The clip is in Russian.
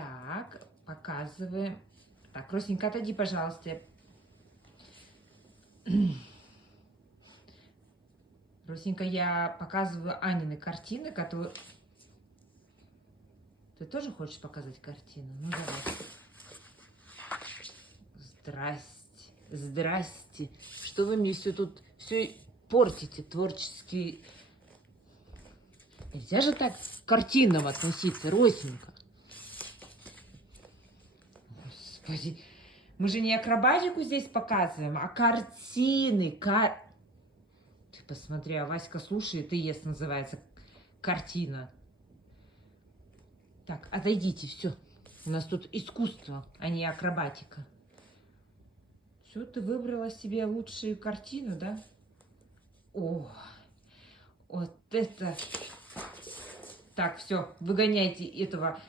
Так, показываем. Так, Росенька, отойди, пожалуйста. Росенька, я показываю Анины картины, которые... Ты тоже хочешь показать картину? Ну, давай. Здрасте, здрасте. Что вы мне все тут, все портите, творческие... Нельзя же так к картинам относиться, Росенька. Господи, мы же не акробатику здесь показываем, а картины. Ты посмотри, а Васька слушает и ест, называется, картина. Так, отойдите, все. У нас тут искусство, а не акробатика. Все, ты выбрала себе лучшую картину, да? О, вот это... Так, все, выгоняйте этого